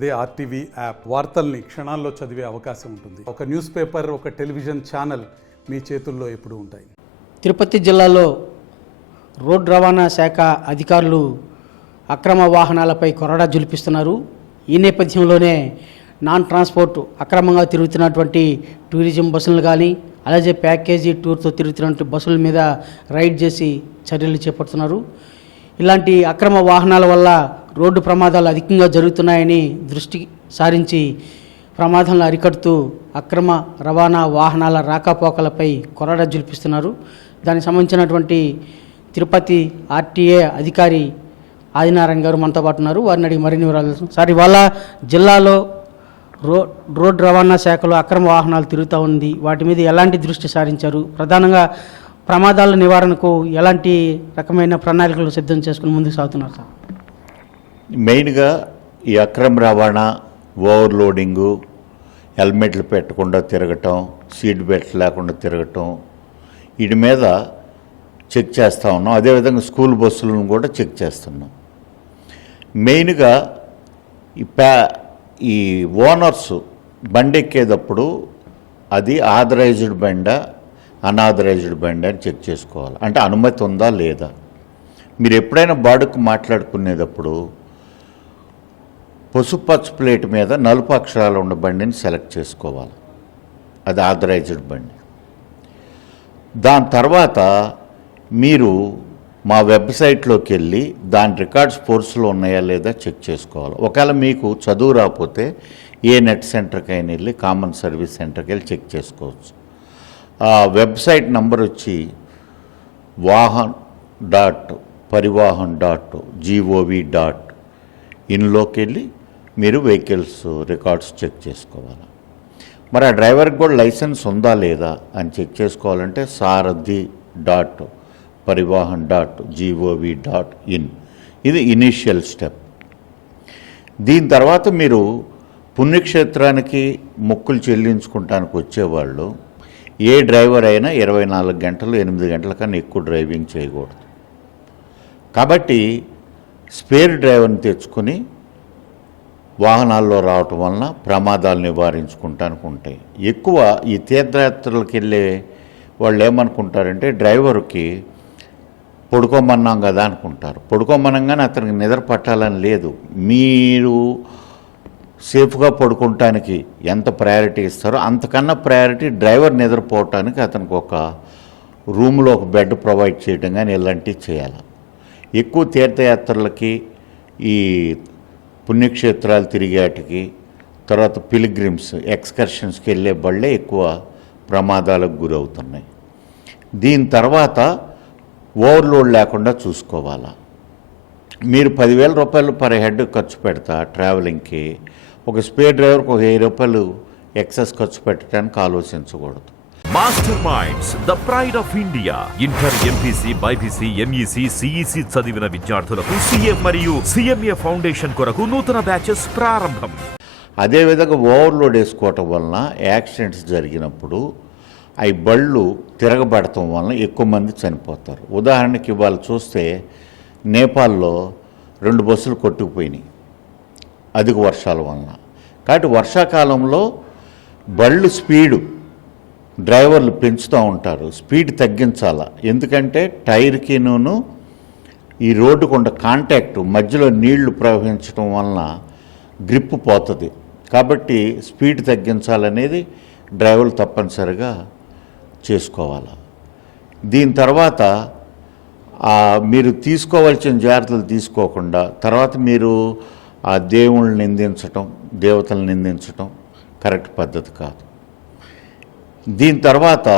అదే RTV app వార్తల్ని క్షణాల్లో చదివే అవకాశం ఉంటుంది. ఒక న్యూస్ పేపర్, ఒక టెలివిజన్ ఛానల్ మీ చేతుల్లో ఎప్పుడూ ఉంటాయి. తిరుపతి జిల్లాలో రోడ్డు రవాణా శాఖ అధికారులు అక్రమ వాహనాలపై కొరడా జులిపిస్తున్నారు. ఈ నేపథ్యంలోనే నాన్ ట్రాన్స్పోర్ట్ అక్రమంగా తిరుగుతున్నటువంటి టూరిజం బస్సులు కానీ అలాగే ప్యాకేజీ టూర్తో తిరుగుతున్నటువంటి బస్సుల మీద రైడ్ చేసి చర్యలు చేపడుతున్నారు. ఇలాంటి అక్రమ వాహనాల వల్ల రోడ్డు ప్రమాదాలు అధికంగా జరుగుతున్నాయని దృష్టి సారించి ప్రమాదాలను అరికడుతూ అక్రమ రవాణా వాహనాల రాకపోకలపై కొరడా జులిపిస్తున్నారు. దానికి సంబంధించినటువంటి తిరుపతి ఆర్టీఏ అధికారి ఆదినారాయణ గారు మనతో పాటు ఉన్నారు. వారిని అడిగి మరిన్ని వివరాలు. సార్, ఇవాళ జిల్లాలో రోడ్డు రవాణా శాఖలో అక్రమ వాహనాలు తిరుగుతూ ఉంది. వాటి మీద ఎలాంటి దృష్టి సారించారు? ప్రధానంగా ప్రమాదాల నివారణకు ఎలాంటి రకమైన ప్రణాళికలు సిద్ధం చేసుకుని ముందుకు సాగుతున్నారు సార్? మెయిన్గా ఈ అక్రమ రవాణా, ఓవర్లోడింగు, హెల్మెట్లు పెట్టకుండా తిరగటం, సీట్ బెల్ట్ లేకుండా తిరగటం, వీటి మీద చెక్ చేస్తూ ఉన్నాం. అదేవిధంగా స్కూల్ బస్సులను కూడా చెక్ చేస్తున్నాం. మెయిన్గా ఈ ఓనర్స్ బండి ఎక్కేటప్పుడు అది ఆథరైజ్డ్ బండా, అన్ఆథరైజ్డ్ బండి అని చెక్ చేసుకోవాలి. అంటే అనుమతి ఉందా లేదా. మీరు ఎప్పుడైనా బాడుకు మాట్లాడుకునేటప్పుడు పసుపచ్చ ప్లేట్ మీద నలుపు అక్షరాలు ఉన్న బండిని సెలెక్ట్ చేసుకోవాలి. అది ఆథరైజ్డ్ బండి. దాని తర్వాత మీరు మా వెబ్సైట్లోకి వెళ్ళి దాని రికార్డ్స్ ఫోర్స్లో ఉన్నాయా లేదా చెక్ చేసుకోవాలి. ఒకవేళ మీకు చదువు రాకపోతే ఏ నెట్ సెంటర్కి అయినా వెళ్ళి కామన్ సర్వీస్ సెంటర్కి వెళ్ళి చెక్ చేసుకోవచ్చు. ఆ వెబ్సైట్ నంబర్ వచ్చి vahan.parivahan.gov.inలోకి వెళ్ళి మీరు వెహికల్స్ రికార్డ్స్ చెక్ చేసుకోవాలి. మరి ఆ డ్రైవర్కి కూడా లైసెన్స్ ఉందా లేదా అని చెక్ చేసుకోవాలంటే సారథి.parivahan.gov.in ఇది ఇనీషియల్ స్టెప్. దీని తర్వాత మీరు పుణ్యక్షేత్రానికి మొక్కులు చెల్లించుకుంటానికి వచ్చేవాళ్ళు ఏ డ్రైవర్ అయినా 24 గంటలు 8 గంటల కన్నా ఎక్కువ డ్రైవింగ్ చేయకూడదు. కాబట్టి స్పేర్ డ్రైవర్ని తెచ్చుకుని వాహనాల్లో రావటం వలన ప్రమాదాలు నివారించుకుంటానికి ఉంటాయి. ఎక్కువ ఈ తీర్థయాత్రలకు వెళ్ళే వాళ్ళు ఏమనుకుంటారంటే డ్రైవర్కి పడుకోమన్నాం కదా అనుకుంటారు. పడుకోమనంగానే అతనికి నిద్ర పట్టాలని లేదు. మీరు సేఫ్గా పడుకోవటానికి ఎంత ప్రయారిటీ ఇస్తారో అంతకన్నా ప్రయారిటీ డ్రైవర్ నిద్రపోవటానికి అతనికి ఒక రూమ్లో ఒక బెడ్ ప్రొవైడ్ చేయడం కానీ ఇలాంటివి చేయాలి. ఎక్కువ తీర్థయాత్రలకి, ఈ పుణ్యక్షేత్రాలు తిరిగేటికి, తర్వాత పిలిగ్రిమ్స్ ఎక్స్కర్షన్స్కి వెళ్ళే బళ్ళే ఎక్కువ ప్రమాదాలకు గురవుతున్నాయి. దీని తర్వాత ఓవర్లోడ్ లేకుండా చూసుకోవాలా. మీరు 10,000 రూపాయలు పర్ హెడ్ ఖర్చు పెడతా ట్రావెలింగ్కి, ఒక స్పేర్ డ్రైవర్కి ఒక 1000 రూపాయలు ఎక్సెస్ ఖర్చు పెట్టడానికి ఆలోచించకూడదు. Master minds, the pride of India. Inter, MPC, BiPC, MEC, CEC చదివిన విద్యార్థులకు సీఏ మరియు సిఎంఏ ఫౌండేషన్ కొరకు నూతన బ్యాచెస్ ప్రారంభం. అదేవిధంగా ఓవర్లోడ్ వేసుకోవటం వలన యాక్సిడెంట్స్ జరిగినప్పుడు అవి బళ్ళు తిరగబడటం వలన ఎక్కువ మంది చనిపోతారు. ఉదాహరణకి ఇవాళ చూస్తే నేపాల్లో 2 బస్సులు కొట్టుకుపోయినాయి అధిక వర్షాల వలన. కాబట్టి వర్షాకాలంలో బళ్ళు స్పీడు డ్రైవర్లు పెంచుతూ ఉంటారు. స్పీడ్ తగ్గించాలా. ఎందుకంటే టైర్కిను ఈ రోడ్డుకు ఉన్న కాంటాక్ట్ మధ్యలో నీళ్లు ప్రవహించడం వలన గ్రిప్ పోతుంది. కాబట్టి స్పీడ్ తగ్గించాలనేది డ్రైవర్లు తప్పనిసరిగా చేసుకోవాలి. దీని తర్వాత మీరు తీసుకోవాల్సిన జాగ్రత్తలు తీసుకోకుండా తర్వాత మీరు ఆ దేవుళ్ళని నిందించటం, దేవతలను నిందించటం కరెక్ట్ పద్ధతి కాదు. దీని తర్వాత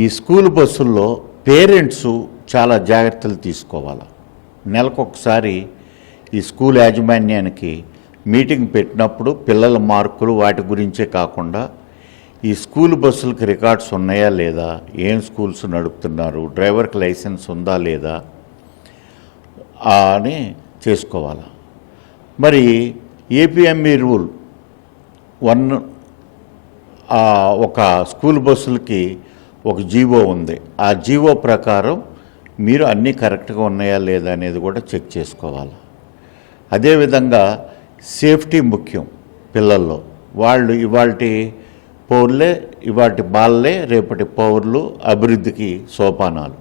ఈ స్కూల్ బస్సుల్లో పేరెంట్స్ చాలా జాగ్రత్తలు తీసుకోవాలి. నెలకొకసారి ఈ స్కూల్ యాజమాన్యానికి మీటింగ్ పెట్టినప్పుడు పిల్లల మార్కులు వాటి గురించే కాకుండా ఈ స్కూల్ బస్సులకు రికార్డ్స్ ఉన్నాయా లేదా, ఏం స్కూల్స్ నడుపుతున్నారు, డ్రైవర్కి లైసెన్స్ ఉందా లేదా అని చేసుకోవాలి. మరి ఏపీఎంఈ రూల్ 1 ఒక స్కూల్ బస్సులకి ఒక జీవో ఉంది. ఆ జీవో ప్రకారం మీరు అన్నీ కరెక్ట్గా ఉన్నాయా లేదా అనేది కూడా చెక్ చేసుకోవాలి. అదేవిధంగా సేఫ్టీ ముఖ్యం పిల్లల్లో. వాళ్ళు ఇవాల్టి పౌరులే, ఇవాటి బాలలే రేపటి పౌరులు, అభివృద్ధికి సోపానాలు.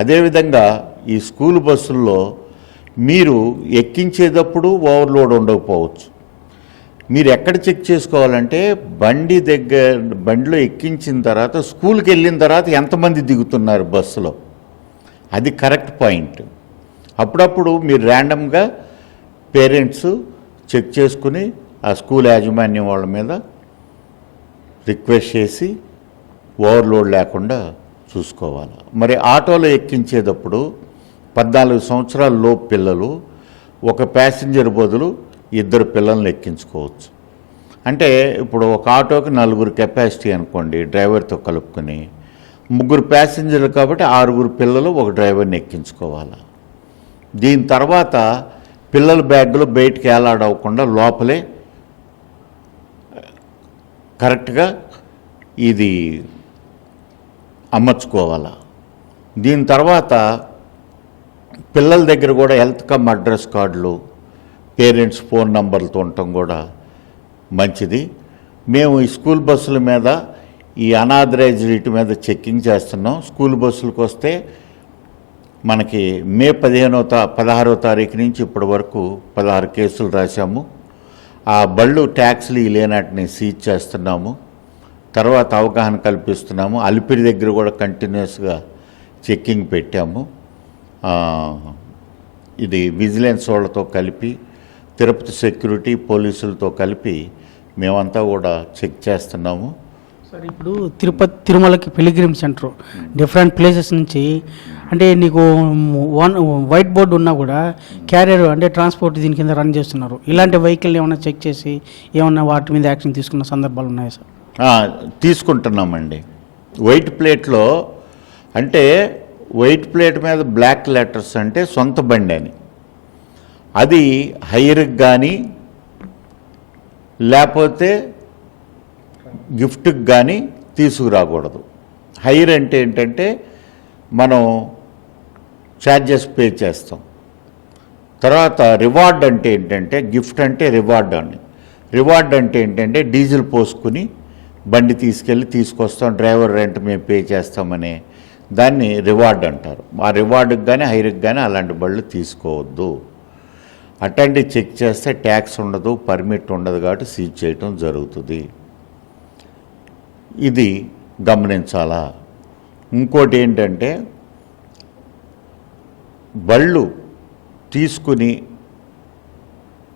అదేవిధంగా ఈ స్కూల్ బస్సుల్లో మీరు ఎక్కించేటప్పుడు ఓవర్లోడ్ ఉండకపోవచ్చు. మీరు ఎక్కడ చెక్ చేసుకోవాలంటే బండిలో ఎక్కించిన తర్వాత స్కూల్కి వెళ్ళిన తర్వాత ఎంతమంది దిగుతున్నారు బస్సులో, అది కరెక్ట్ పాయింట్. అప్పుడప్పుడు మీరు ర్యాండమ్గా పేరెంట్స్ చెక్ చేసుకుని ఆ స్కూల్ యాజమాన్యం వాళ్ళ మీద రిక్వెస్ట్ చేసి ఓవర్లోడ్ లేకుండా చూసుకోవాలి. మరి ఆటోలో ఎక్కించేటప్పుడు 14 సంవత్సరాల లోపు పిల్లలు ఒక ప్యాసింజర్ బదులు 2 పిల్లల్ని ఎక్కించుకోవచ్చు. అంటే ఇప్పుడు ఒక ఆటోకి 4 కెపాసిటీ అనుకోండి, డ్రైవర్తో కలుపుకొని 3 ప్యాసింజర్లు కాబట్టి 6 పిల్లలు ఒక డ్రైవర్ని ఎక్కించుకోవాలి. దీని తర్వాత పిల్లల బ్యాగులు బయటికి ఏలాడవకుండా లోపలే కరెక్ట్గా ఇది అమర్చుకోవాలి. దీని తర్వాత పిల్లల దగ్గర కూడా హెల్త్ కమ్ అడ్రస్ కార్డులు, పేరెంట్స్ ఫోన్ నంబర్లతో ఉండటం కూడా మంచిది. మేము ఈ స్కూల్ బస్సుల మీద ఈ అనాథరైజ్డ్ వీటి మీద చెక్కింగ్ చేస్తున్నాం. స్కూల్ బస్సులకు వస్తే మనకి మే 16వ తారీఖు నుంచి ఇప్పటి వరకు 16 కేసులు రాశాము. ఆ బళ్ళు ట్యాక్స్లు లేనటిని సీజ్ చేస్తున్నాము. తర్వాత అవగాహన కల్పిస్తున్నాము. అలిపిరి దగ్గర కూడా కంటిన్యూస్గా చెక్కింగ్ పెట్టాము. ఇది విజిలెన్స్ వాళ్ళతో కలిపి, తిరుపతి సెక్యూరిటీ పోలీసులతో కలిపి మేమంతా కూడా చెక్ చేస్తున్నాము. సార్, ఇప్పుడు తిరుమలకి పిలిగ్రిమ్ సెంటర్ డిఫరెంట్ ప్లేసెస్ నుంచి, అంటే నీకు వైట్ బోర్డు ఉన్నా కూడా క్యారియర్ అంటే ట్రాన్స్పోర్ట్ దీని కింద రన్ చేస్తున్నారు. ఇలాంటి వెహికల్ ఏమైనా చెక్ చేసి ఏమన్నా వాటి మీద యాక్షన్ తీసుకున్న సందర్భాలు ఉన్నాయా సార్? తీసుకుంటున్నామండి. వైట్ ప్లేట్లో అంటే వైట్ ప్లేట్ మీద బ్లాక్ లెటర్స్ అంటే సొంత బండి అని, అది హైర్కి కానీ లేకపోతే గిఫ్ట్కి కానీ తీసుకురాకూడదు. హైర్ అంటే ఏంటంటే మనం ఛార్జెస్ పే చేస్తాం. తర్వాత రివార్డ్ అంటే ఏంటంటే, గిఫ్ట్ అంటే రివార్డ్ అని. రివార్డ్ అంటే ఏంటంటే డీజిల్ పోసుకుని బండి తీసుకొస్తాం, డ్రైవర్ రెంట్ మేము పే చేస్తామనే దాన్ని రివార్డ్ అంటారు. ఆ రివార్డుకి కానీ హైర్కి కానీ అలాంటి బళ్ళు తీసుకోవద్దు. అట్లాంటివి చెక్ చేస్తే ట్యాక్స్ ఉండదు, పర్మిట్ ఉండదు కాబట్టి సీజ్ చేయటం జరుగుతుంది. ఇది గమనించాలా. ఇంకోటి ఏంటంటే బళ్ళు తీసుకుని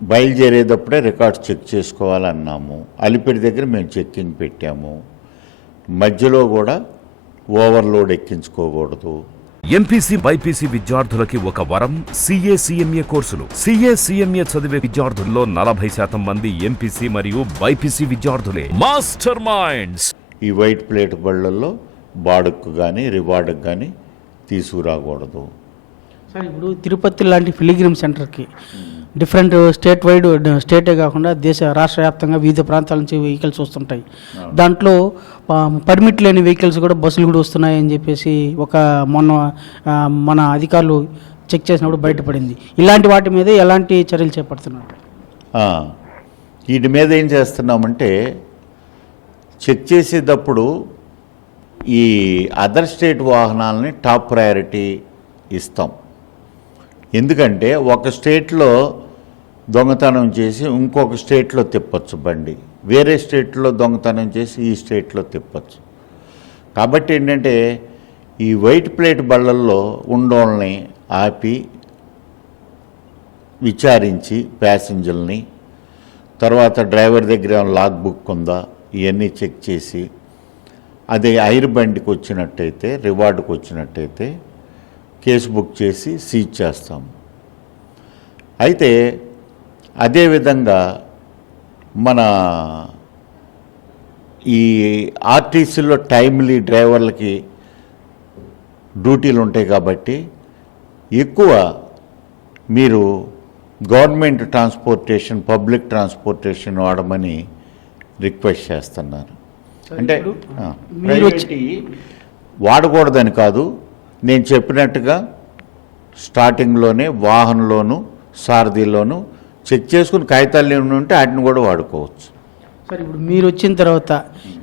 బయలుదేరేటప్పుడే రికార్డ్స్ చెక్ చేసుకోవాలన్నాము. అలిపిరి దగ్గర మేము చెక్కింగ్ పెట్టాము. మధ్యలో కూడా ఓవర్లోడ్ ఎక్కించుకోకూడదు. ఎంపీసీ బైపీసీ విద్యార్థులకి ఒక వరం CA/CMA కోర్సులు. CA/CMA చదివే విద్యార్థుల్లో 40% మంది ఎంపీసీ మరియు బైపీసీ విద్యార్థులే. Master minds. ఈ వైట్ ప్లేట్ బళ్ళల్లో బాడుకు కానీ రివార్డుకు కానీ తీసుకురాకూడదు. సార్, ఇప్పుడు తిరుపతి లాంటి పిలిగ్రిమ్ సెంటర్కి డిఫరెంట్ స్టేటే కాకుండా రాష్ట్ర వ్యాప్తంగా వివిధ ప్రాంతాల నుంచి వెహికల్స్ వస్తుంటాయి. దాంట్లో పర్మిట్ లేని వెహికల్స్ కూడా బస్సులు కూడా వస్తున్నాయని చెప్పేసి మన అధికారులు చెక్ చేసినప్పుడు బయటపడింది. ఇలాంటి వాటి మీద ఎలాంటి చర్యలు చేపడుతున్నారు? వీటి మీద ఏం చేస్తున్నామంటే, చెక్ చేసేటప్పుడు ఈ అదర్ స్టేట్ వాహనాలని టాప్ ప్రయారిటీ ఇస్తాం. ఎందుకంటే ఒక స్టేట్లో దొంగతనం చేసి ఇంకొక స్టేట్లో తిప్పచ్చు బండి, వేరే స్టేట్లో దొంగతనం చేసి ఈ స్టేట్లో తిప్పచ్చు. కాబట్టి ఏంటంటే ఈ వైట్ ప్లేట్ బళ్ళల్లో ఉండోళ్ళని ఆపి విచారించి ప్యాసింజర్ని, తర్వాత డ్రైవర్ దగ్గర లాగ్ బుక్ ఉందా ఇవన్నీ చెక్ చేసి, అదే ఐర్ బండికి వచ్చినట్టయితే, రివార్డుకి వచ్చినట్టయితే కేసు బుక్ చేసి సీజ్ చేస్తాం. అయితే అదేవిధంగా మన ఈ ఆర్టీసీలో టైమ్లీ డ్రైవర్లకి డ్యూటీలు ఉంటాయి కాబట్టి ఎక్కువ మీరు గవర్నమెంట్ ట్రాన్స్పోర్టేషన్, పబ్లిక్ ట్రాన్స్పోర్టేషన్ వాడమని రిక్వెస్ట్ చేస్తున్నారు. అంటే ప్రైవేట్ వాడకూడదని కాదు, నేను చెప్పినట్టుగా స్టార్టింగ్లోనే వాహనంలోను సారథిలోను చెక్ చేసుకుని కాగితాలు ఏమి ఉంటే వాటిని కూడా వాడుకోవచ్చు. సార్ ఇప్పుడు మీరు వచ్చిన తర్వాత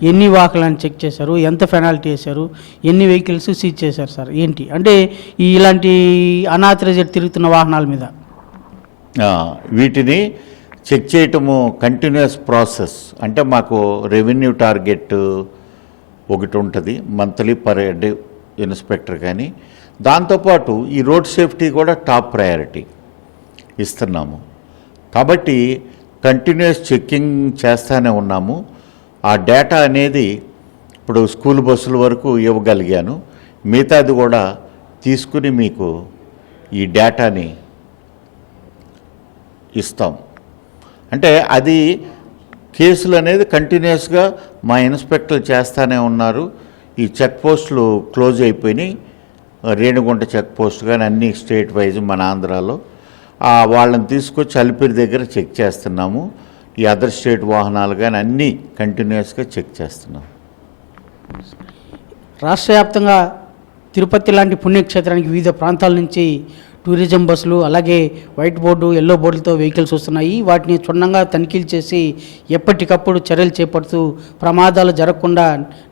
ఎన్ని వాహనాలను చెక్ చేశారు, ఎంత పెనాల్టీ వేశారు, ఎన్ని వెహికల్స్ సీజ్ చేశారు సార్? ఏంటి అంటే ఇలాంటి అనాథరైజ్డ్ తిరుగుతున్న వాహనాల మీద వీటిని చెక్ చేయటము కంటిన్యూస్ ప్రాసెస్. అంటే మాకు రెవెన్యూ టార్గెట్ ఒకటి ఉంటుంది మంత్లీ పర్ హెడ్ ఇన్స్పెక్టర్, కానీ దాంతోపాటు ఈ రోడ్ సేఫ్టీ కూడా టాప్ ప్రయారిటీ ఇస్తున్నాము. కాబట్టి కంటిన్యూస్ చెక్కింగ్ చేస్తూనే ఉన్నాము. ఆ డేటా అనేది ఇప్పుడు స్కూల్ బస్సుల వరకు ఇవ్వగలిగాను, మిగతాది కూడా తీసుకుని మీకు ఈ డేటాని ఇస్తాం. అంటే అది కేసులు అనేది కంటిన్యూస్గా మా ఇన్స్పెక్టర్లు చేస్తూనే ఉన్నారు. ఈ చెక్ పోస్టులు క్లోజ్ అయిపోయినాయి, రేణిగుంట చెక్ పోస్ట్ కానీ అన్ని స్టేట్ వైజ్ మన ఆంధ్రాలో. వాళ్ళని తీసుకొచ్చి అలిపిరి దగ్గర చెక్ చేస్తున్నాము. ఈ అదర్ స్టేట్ వాహనాలు కానీ అన్నీ కంటిన్యూస్గా చెక్ చేస్తున్నాము. రాష్ట్ర వ్యాప్తంగా తిరుపతి లాంటి పుణ్యక్షేత్రానికి వివిధ ప్రాంతాల నుంచి టూరిజం బస్సులు, అలాగే వైట్ బోర్డు, ఎల్లో బోర్డులతో వెహికల్స్ వస్తున్నాయి. వాటిని క్షుణ్ణంగా తనిఖీలు చేసి ఎప్పటికప్పుడు చర్యలు చేపడుతూ ప్రమాదాలు జరగకుండా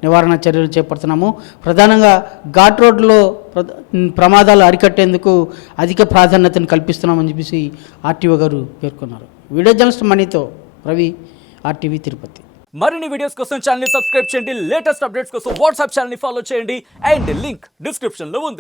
నివారణ చర్యలు చేపడుతున్నాము. ప్రధానంగా ఘాట్ రోడ్లో ప్రమాదాలు అరికట్టేందుకు అధిక ప్రాధాన్యతను కల్పిస్తున్నామని చెప్పేసి ఆర్టీఓ గారు పేర్కొన్నారు. వీడియో జర్నలిస్ట్ మనీతో రవి, ఆర్టీవీ తిరుపతి. మరిన్ని వీడియోస్ కోసం ఛానల్ ని సబ్స్క్రైబ్ చేయండి. లేటెస్ట్ అప్డేట్స్ కోసం వాట్సాప్ ఛానల్ ని ఫాలో చేయండి. అండ్ లింక్ డిస్క్రిప్షన్ లో ఉంది.